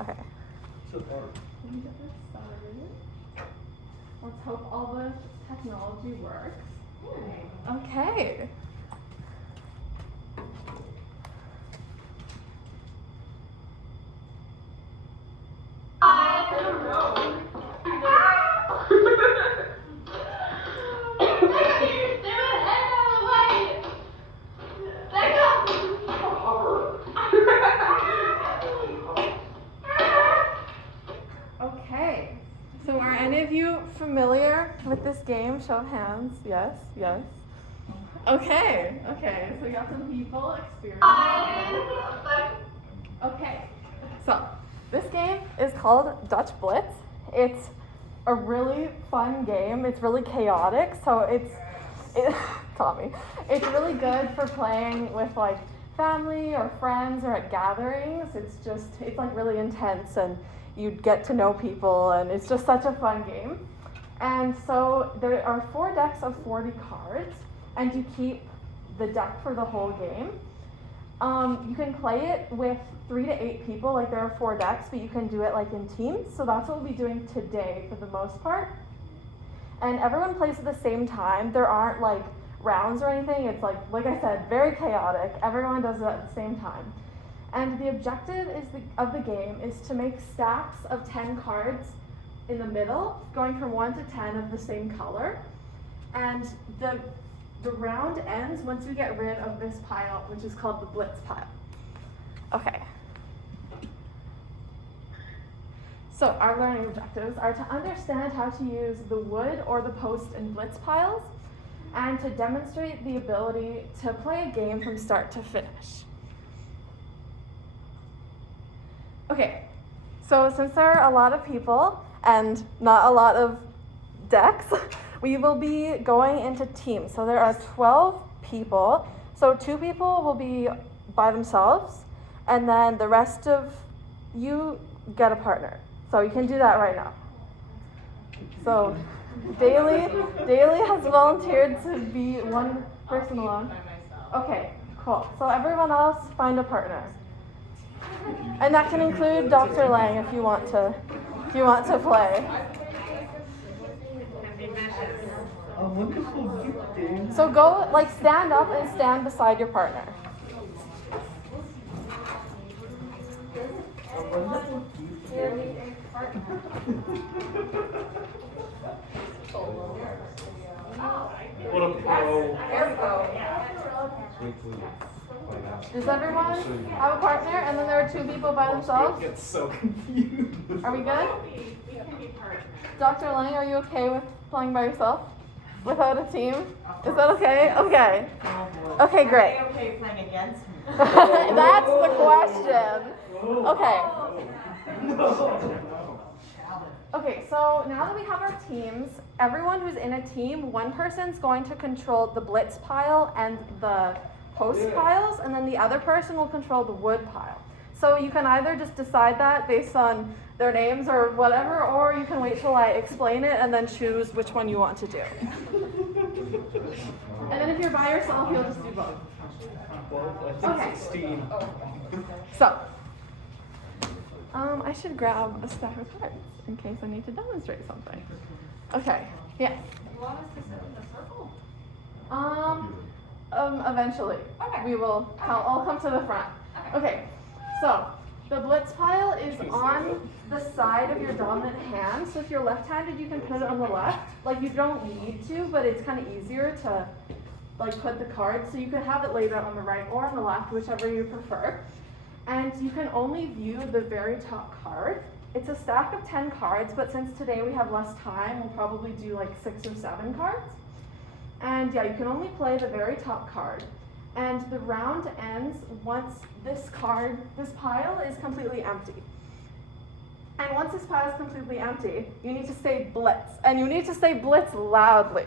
Okay. So far. Let me get this started. Let's hope all the technology works. Okay. I don't know. Okay. So are any of you familiar with this game? Show of hands. Yes, yes. Okay, okay. So we got some people experiencing. Okay. So this game is called Dutch Blitz. It's a really fun game. It's really chaotic. So Tommy. It's really good for playing with like family or friends or at gatherings. It's like really intense and you get to know people and it's just such a fun game. And so there are 4 decks of 40 cards and you keep the deck for the whole game. You can play it with 3 to 8 people, like there are 4 decks, but you can do it like in teams. So that's what we'll be doing today for the most part. And everyone plays at the same time. There aren't like rounds or anything. It's like I said, very chaotic. Everyone does it at the same time. And the objective of the game is to make stacks of 10 cards in the middle, going from 1 to 10 of the same color. And the round ends once we get rid of this pile, which is called the blitz pile. Okay. So our learning objectives are to understand how to use the wood or the post and blitz piles, and to demonstrate the ability to play a game from start to finish. Okay, so since there are a lot of people and not a lot of decks, we will be going into teams. So there are 12 people. So 2 people will be by themselves, and then the rest of you get a partner. So you can do that right now. So Daly has volunteered to be one person alone. Okay, cool. So everyone else find a partner. And that can include Dr. Lang if you want to play. A wonderful gift, Dave. So go, stand up and stand beside your partner. A wonderful gift. What a pro. There we go. Does everyone have a partner? And then there are 2 people by themselves? Get so confused. Are we good? Dr. Lang, are you okay with playing by yourself? Without a team? Is that okay? Okay. Okay, great. Are they okay playing against me? That's the question. Okay. Okay, so now that we have our teams, everyone who's in a team, one person's going to control the blitz pile and the post piles, and then the other person will control the wood pile. So you can either just decide that based on their names or whatever, or you can wait till I explain it and then choose which one you want to do. And then if you're by yourself, you'll just do both. Well, I think 16. So, I should grab a stack of cards in case I need to demonstrate something. Okay, yeah. You want us to sit in a circle? Eventually. Okay. We will, I'll come to the front. Okay, so the blitz pile is on the side of your dominant hand. So if you're left-handed, you can put it on the left. Like, you don't need to, but it's kind of easier to put the cards. So you can have it laid out on the right or on the left, whichever you prefer. And you can only view the very top card. It's a stack of 10 cards, but since today we have less time, we'll probably do like 6 or 7 cards. And yeah, you can only play the very top card. And the round ends once this pile is completely empty. And once this pile is completely empty, you need to say blitz. And you need to say blitz loudly,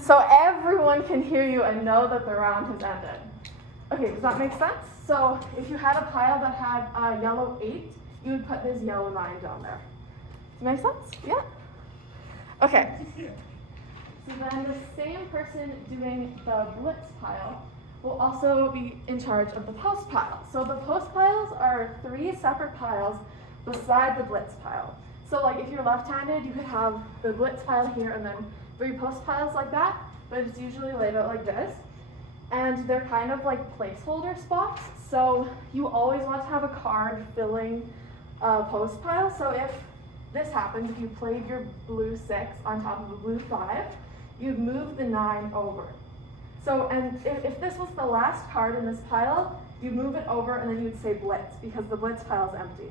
so everyone can hear you and know that the round has ended. Okay, does that make sense? So if you had a pile that had a yellow 8, you would put this yellow 9 down there. Does that make sense? Yeah? Okay. So then the same person doing the blitz pile will also be in charge of the post pile. So the post piles are 3 separate piles beside the blitz pile. So like if you're left-handed, you could have the blitz pile here and then 3 post piles like that, but it's usually laid out like this. And they're kind of like placeholder spots. So you always want to have a card filling a post pile. So if this happens, if you played your blue 6 on top of a blue 5, you'd move the 9 over. So, and if this was the last card in this pile, you'd move it over and then you'd say blitz because the blitz pile is empty.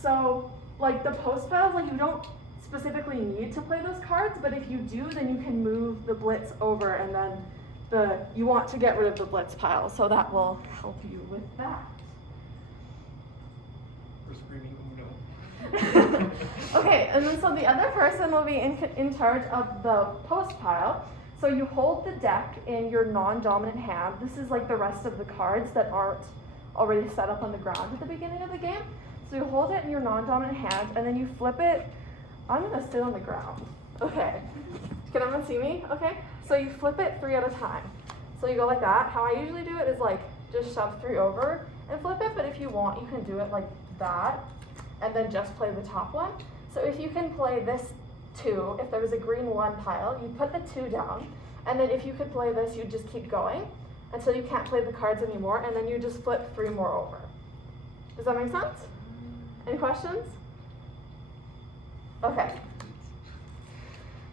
So, like the post piles, like you don't specifically need to play those cards, but if you do, then you can move the blitz over and then you want to get rid of the blitz pile, so that will help you with that. We're screaming Uno. Okay, and then so the other person will be in charge of the post pile. So you hold the deck in your non-dominant hand. This is like the rest of the cards that aren't already set up on the ground at the beginning of the game. So you hold it in your non-dominant hand and then you flip it. I'm gonna sit on the ground. Okay, can everyone see me? Okay, so you flip it 3 at a time. So you go like that. How I usually do it is like just shove 3 over and flip it, but if you want, you can do it like that and then just play the top one. So if you can play this 2, if there was a green 1 pile, you put the 2 down, and then if you could play this, you just keep going until you can't play the cards anymore, and then you just flip 3 more over. Does that make sense? Any questions? Okay.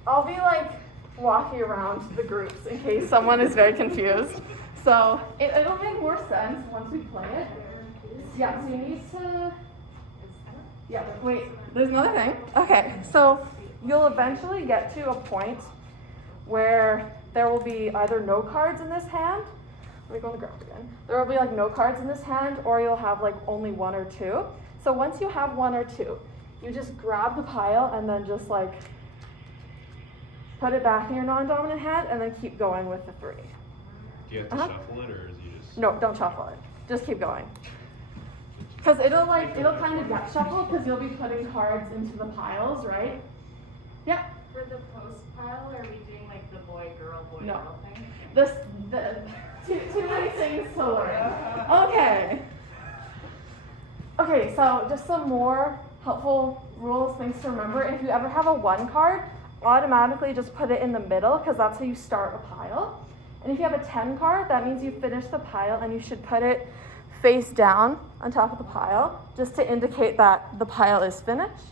I'll be like walking around the groups in case someone is very confused. So it'll make more sense once we play it. Yeah, so you need to, yeah, wait, there's another thing. Okay, so you'll eventually get to a point where there will be either no cards in this hand. Let me go on the ground again. There will be like no cards in this hand, or you'll have like only 1 or 2. So once you have 1 or 2, you just grab the pile and then just like put it back in your non-dominant hand and then keep going with the 3. Do you have to shuffle it, or is you just? No, don't shuffle it. Just keep going. Because it'll kind of get shuffled because you'll be putting cards into the piles, right? Yeah. For the post pile, are we doing like the boy girl thing? Too many things to learn. Okay. Okay, so just some more helpful rules, things to remember. If you ever have a 1 card, automatically just put it in the middle because that's how you start a pile. And if you have a 10 card, that means you finished the pile and you should put it face down on top of the pile just to indicate that the pile is finished.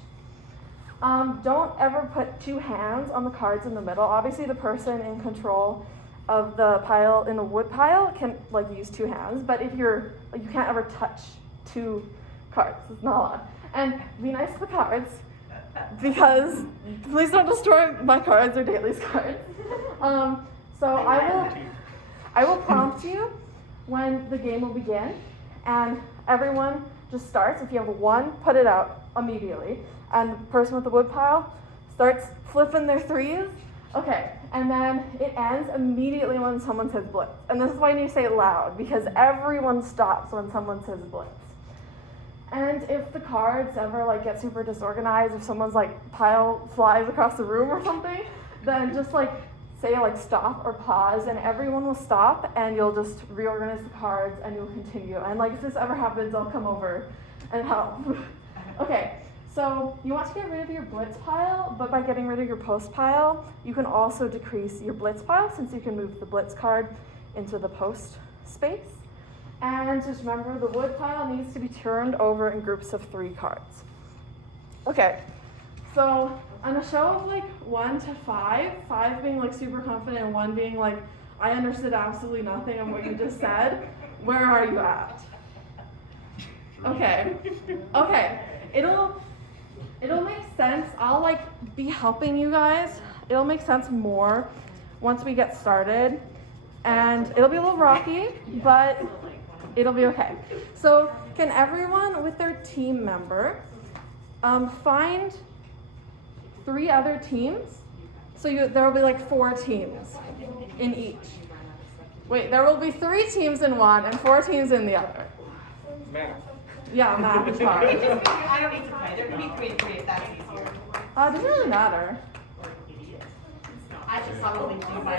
Don't ever put 2 hands on the cards in the middle. Obviously, the person in control of the pile in the wood pile can like use 2 hands, but if you can't ever touch 2 cards. It's not allowed. And be nice to the cards because please don't destroy my cards or Daly's cards. So I will prompt you when the game will begin, and everyone just starts. If you have 1, put it out immediately. And the person with the wood pile starts flipping their 3s. Okay, and then it ends immediately when someone says blitz. And this is why you need to say it loud, because everyone stops when someone says blitz. And if the cards ever like get super disorganized, if someone's like pile flies across the room or something, then just like say like stop or pause, and everyone will stop, and you'll just reorganize the cards and you'll continue. And like if this ever happens, I'll come over and help. Okay, so you want to get rid of your blitz pile, but by getting rid of your post pile, you can also decrease your blitz pile since you can move the blitz card into the post space. And just remember, the wood pile needs to be turned over in groups of 3 cards. Okay, so on a show of like 1 to 5, 5 being like super confident and 1 being like, I understood absolutely nothing of what you just said, where are you at? Okay, it'll make sense. I'll like be helping you guys. It'll make sense more once we get started. And it'll be a little rocky, but it'll be okay. So can everyone with their team member find 3 other teams? So there will be like 4 teams in each. Wait, there will be 3 teams in one and 4 teams in the other. Math. Yeah, math is hard. I don't need to play. There can be 3 and 3 if that's easier. It doesn't really matter. I should probably do my.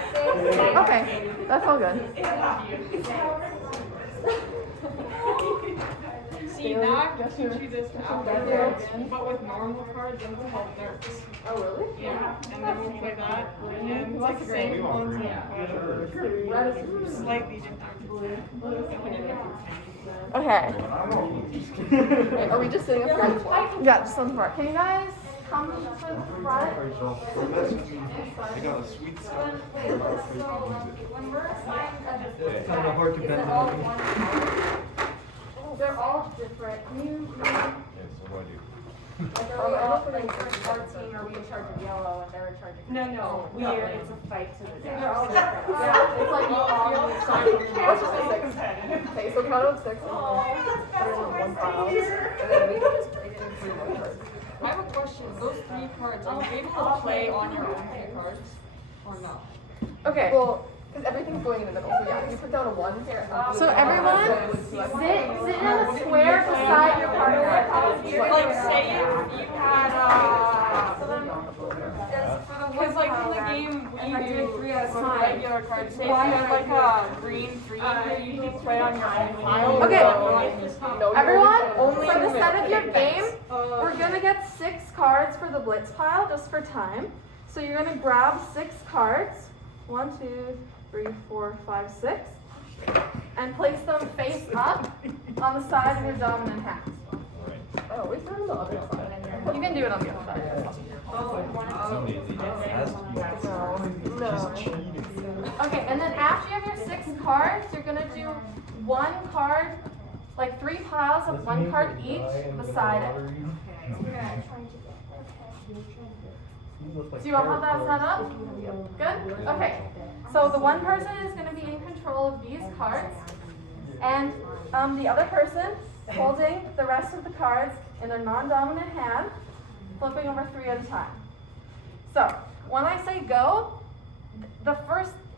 Okay, that's all good. So See, now I have to teach you this afterwards, but with normal cards, then it's called nerfs. Oh, really? Yeah, and then we'll play that, and it's like the same ones, but slightly different. Okay. Wait, are we just sitting up here? Yeah, just on the floor. Can you guys come to the front? I got a sweet stuff. When we're assigned It's kind of hard to bend them. They're all different. Can you? Yeah, so what do I do? Like, are we all, like, our team, are we in charge of yellow and they're in charge of green? No, it's a fight to the death. They're all different. Yeah, it's like you all need something. Let's just say 6. Okay, so count of 6 and then put it in one pile. And then we can just break it into 3 more cards. I have a question. Those 3 cards, are you able to play on your own 3 cards? Or no? Okay. Well, because everything's going in the middle. So yeah, you put down a 1 here. So everyone, sit in a square beside your partner. Like, say if you had, because like in the game we do 3 at a time, regular cards. Say if you had like a green 3 here, you can play on your own pile. Okay. Everyone, for the start of your game, we're gonna get 6 cards for the blitz pile, just for time. So you're gonna grab 6 cards. 1, 2, 3, 4, 5, 6. And place them face up on the side of your dominant hand. Oh, we can do it on the other side. You can do it on the other side. No. Okay, and then after you have your 6 cards, you're gonna do 1 card, like 3 piles of 1 card each beside it. Do you all have that set up? Good? Okay. So the one person is going to be in control of these cards, and the other person holding the rest of the cards in their non-dominant hand, flipping over 3 at a time. So when I say go,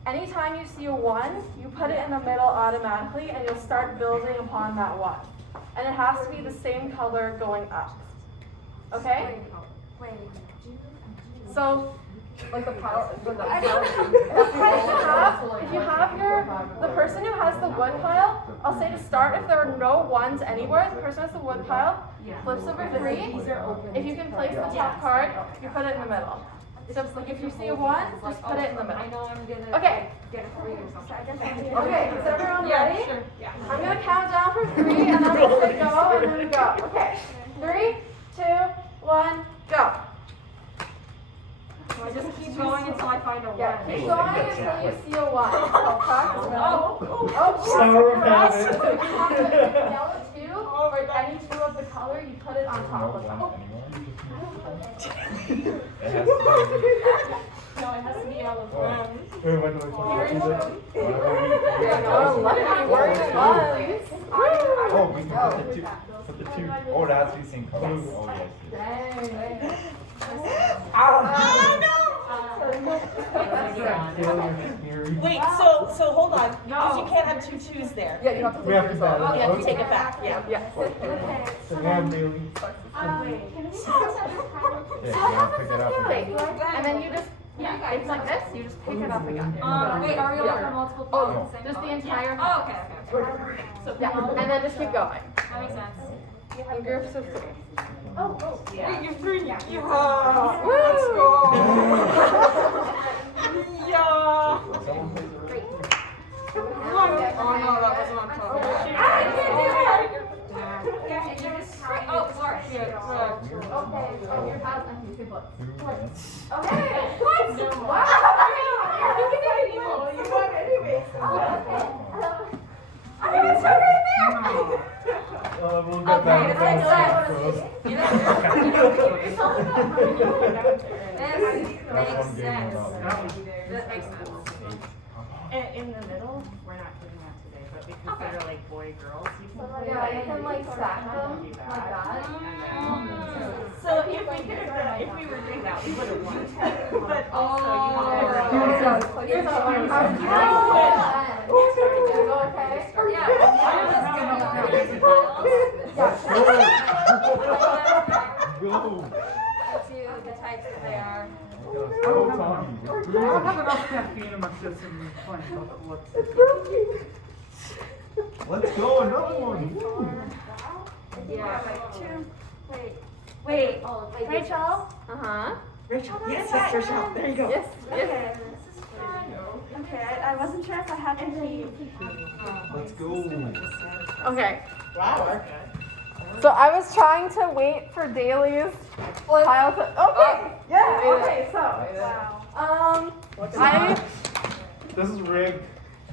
anytime you see a 1, you put it in the middle automatically, and you'll start building upon that 1. And it has to be the same color going up. Okay? So, like the pile, if you have the person who has the wood pile, I'll say to start, if there are no 1s anywhere, the person who has the wood pile flips over 3. If you can place the top card, you put it in the middle. So if you see a 1, just put it in the middle. I know I'm gonna Okay. get a 3 or something. Okay, is everyone ready? Sure. Yeah. I'm gonna count down for 3, and then we'll say go, and then we go. Okay, 3, 2, 1, go. So I just keep going until I find a 1. Yeah, keep going until you see a 1. Sour habit. So if you have the yellow 2, or any 2 of the color, you put it on top of them. No, it has to be yellow. Wait, what do I talk Oh, lucky we're the ones. Oh, we can put the 2. Oh, it has to be the same color. Oh, yes. Wait, so hold on, because you can't have 2 2s there. Yeah, you have to We have to yourself. battle. You have to take it back, yeah. Yeah. So now, Bailey. So what happens if you wait? And then you just, it's like this, you just pick it up again. Wait, are we allowed for multiple piles Oh, at the same just the time? entire. Oh, okay. Yeah, and then just keep going. That makes sense. In groups of 3. Yeah. You're 3. Yeah. Woo! Let's go. Yeah. Oh no, that wasn't on top. Oh, sorry. Okay. What? Wow. You won anyway. I mean, it's right there. We'll get back to that. This makes sense. This makes sense. In the middle, we're not doing that today, but because they're like boy girls, you can play Yeah, you can like stack them like that. So if we were doing that, we would have won. But also, Go. The types that they are. Go, Tommy. I don't have enough caffeine in my system to play. Let's go, another one. Yeah. Wait, Rachel? Uh-huh. Rachel? Yes, Rachel. There you go. Yes, yes. Okay, this is fun. Okay, I wasn't sure if I had to keep. Let's go. Okay. Wow, okay. So I was trying to wait for Daly's pile to. Okay. Yeah. Okay. So. Wow. I. This is rigged.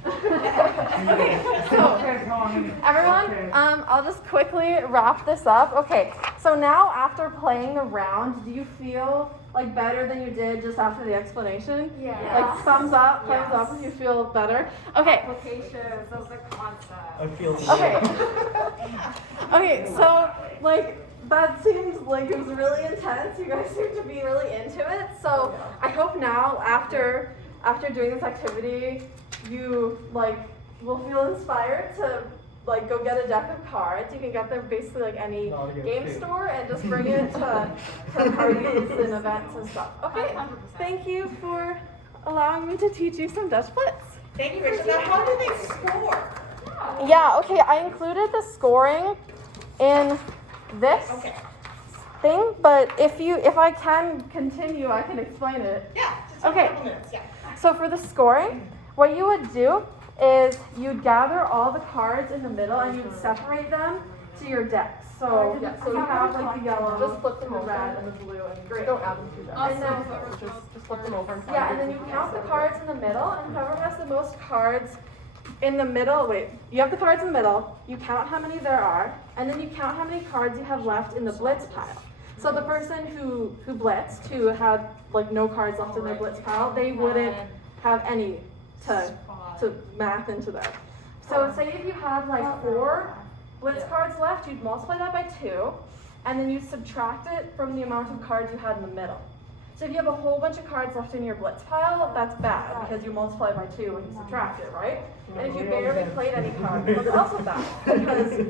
Okay. So. Okay, come on. Everyone, Okay. I'll just quickly wrap this up. Okay, so now after playing a round, do you feel like better than you did just after the explanation? Yeah. Like thumbs up if you feel better. Okay. Applications of the concept. I feel Okay. Okay, so like that seems like it was really intense. You guys seem to be really into it. So I hope now after doing this activity, you like will feel inspired to like go get a deck of cards. You can get them basically like any game store and just bring it to parties and events and stuff. Okay. Thank you for allowing me to teach you some Dutch Blitz. Thank you, Rachel. Now, how do they score? Yeah, okay, I included the scoring in this thing, but if I can continue, I can explain it. Yeah, just Okay. a couple minutes, yeah. So for the scoring, what you would do is you'd gather all the cards in the middle and you'd separate them to your decks. So you have like the yellow, Just flip them the over. red, and the blue, and Just don't add them to them. And then Just flip them over and yeah, and then you count the cards in the middle, and whoever has the most cards in the middle, you have the cards in the middle, you count how many there are, and then you count how many cards you have left in the blitz pile. So the person who blitzed, who had like no cards left in their blitz pile, they wouldn't have any to math into that. So say if you had like 4 blitz cards left, you'd multiply that by 2, and then you'd subtract it from the amount of cards you had in the middle. So if you have a whole bunch of cards left in your blitz pile, that's bad because you multiply by 2 when you subtract it, right? And if you barely played any cards, that's also bad because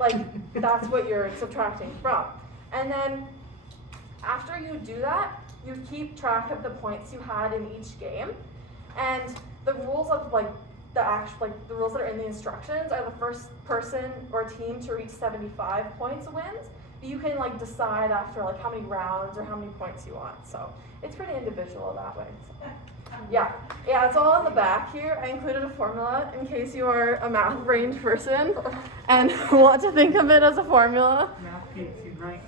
like that's what you're subtracting from. And then after you do that, you keep track of the points you had in each game. And the rules of like the rules that are in the instructions are the first person or team to reach 75 points wins. You can like decide after like how many rounds or how many points you want. So it's pretty individual that way. So, yeah, it's all on the back here. I included a formula in case you are a math brained person and want to think of it as a formula. Math Pete, right?